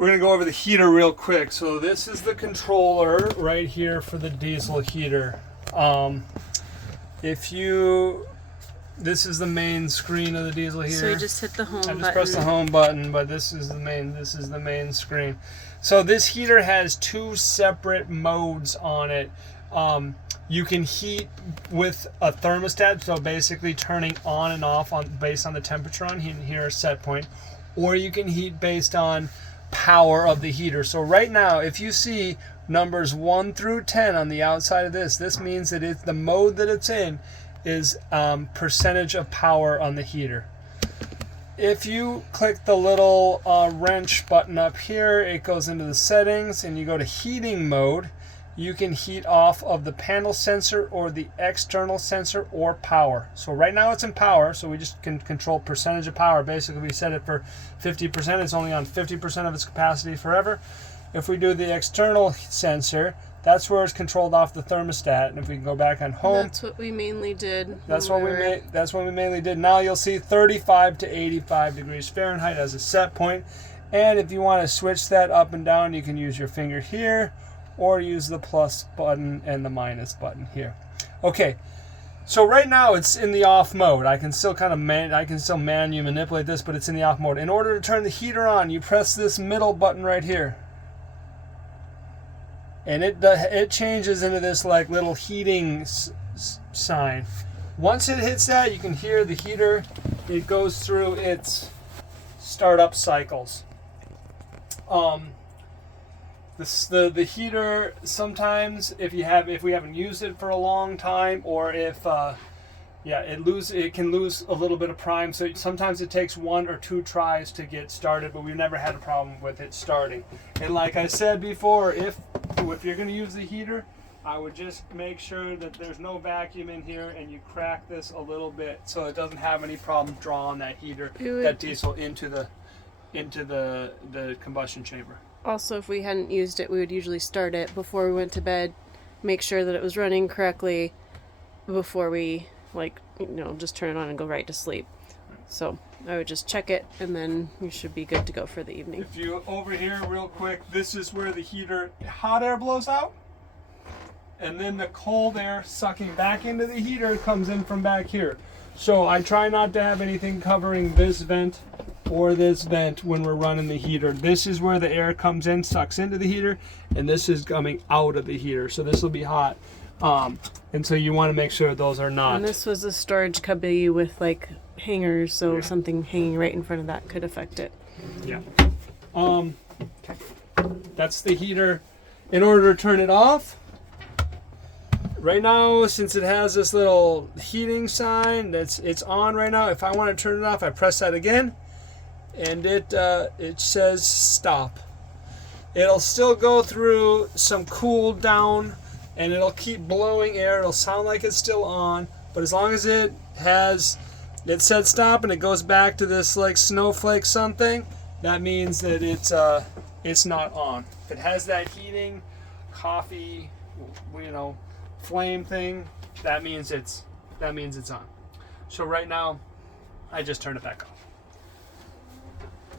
We're going to go over the heater real quick. So this is the controller right here for the diesel heater. This is the main screen of the diesel heater. So you just hit the home button. I just pressed the home button, but this is the main screen. So this heater has two separate modes on it. You can heat with a thermostat, so basically turning on and off based on the temperature on here, set point, or you can heat based on power of the heater. So right now, if you see numbers 1 through 10 on the outside of this means that the mode that it's in is percentage of power on the heater. If you click the little wrench button up here, it goes into the settings and you go to heating mode. You can heat off of the panel sensor or the external sensor or power. So right now it's in power, so we just can control percentage of power. Basically, we set it for 50%. It's only on 50% of its capacity forever. If we do the external sensor, that's where it's controlled off the thermostat. And if we can go back on home, that's what we mainly did. That's what we mainly did. Now you'll see 35 to 85 degrees Fahrenheit as a set point. And if you want to switch that up and down, you can use your finger here, or use the plus button and the minus button here. Okay, so right now it's in the off mode. I can still manually manipulate this, but it's in the off mode. In order to turn the heater on, you press this middle button right here, and it changes into this like little heating sign. Once it hits that, you can hear the heater. It goes through its startup cycles. The heater, sometimes if we haven't used it for a long time, or if it can lose a little bit of prime. So sometimes it takes 1 or 2 tries to get started, but we've never had a problem with it starting. And like I said before, if you're going to use the heater, I would just make sure that there's no vacuum in here, and you crack this a little bit so it doesn't have any problem drawing that diesel into the combustion chamber. Also, if we hadn't used it, we would usually start it before we went to bed, make sure that it was running correctly before we just turn it on and go right to sleep. So I would just check it, and then you should be good to go for the evening. If you over here real quick, this is where the heater hot air blows out, and then the cold air sucking back into the heater comes in from back here. So I try not to have anything covering this vent or this vent when we're running the heater. This is where the air comes in, sucks into the heater, and this is coming out of the heater. So this will be hot. And so you want to make sure those are not. And this was a storage cubby with like hangers, so something hanging right in front of that could affect it. Yeah. That's the heater. In order to turn it off, right now, since it has this little heating sign, it's on right now. If I want to turn it off, I press that again, and it says stop. It'll still go through some cool down, and it'll keep blowing air. It'll sound like it's still on, but as long as it said stop and it goes back to this like snowflake something, that means that it's not on. If it has that heating coffee, flame thing, that means it's on. So right now, I just turned it back off.